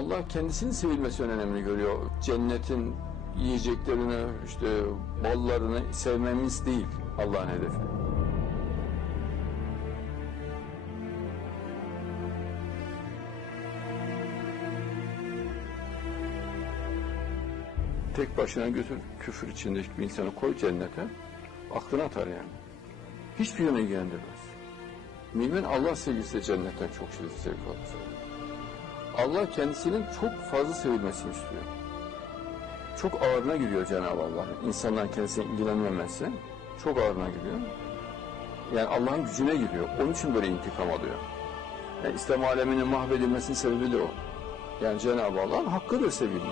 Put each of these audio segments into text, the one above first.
Allah kendisinin sevilmesini önemli görüyor. Cennetin yiyeceklerini, işte ballarını sevmemiz değil Allah'ın hedefi. Tek başına götür küfür içindeki bir insanı koy cennete, aklını atar yani. Hiçbir yöne ilgilendirmez. Mümin Allah sevgisi cennetten çok şey zevk alır. Allah kendisinin çok fazla sevilmesini istiyor. Çok ağırına gidiyor Cenab-ı Allah. İnsanların kendisine ilgilenmemesi çok ağırına gidiyor. Yani Allah'ın gücüne giriyor. Onun için böyle intikam alıyor. Yani İslam aleminin mahvedilmesinin sebebi de o. Yani Cenab-ı Allah'ın hakkıdır sevilmek.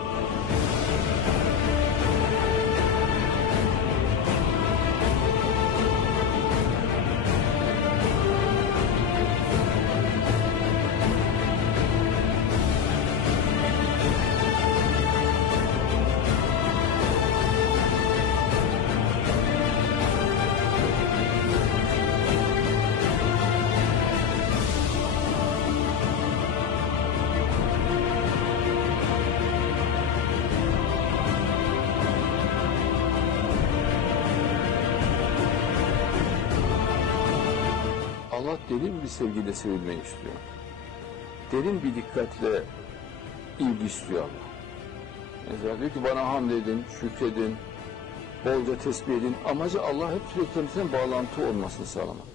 Allah derin bir sevgiyle sevilmeyi istiyor. Derin bir dikkatle ilgi istiyor Allah. Mesela diyor ki bana hamd edin, şükredin, bolca tesbih edin. Amacı Allah hep sürekli bağlantı olmasını sağlamak.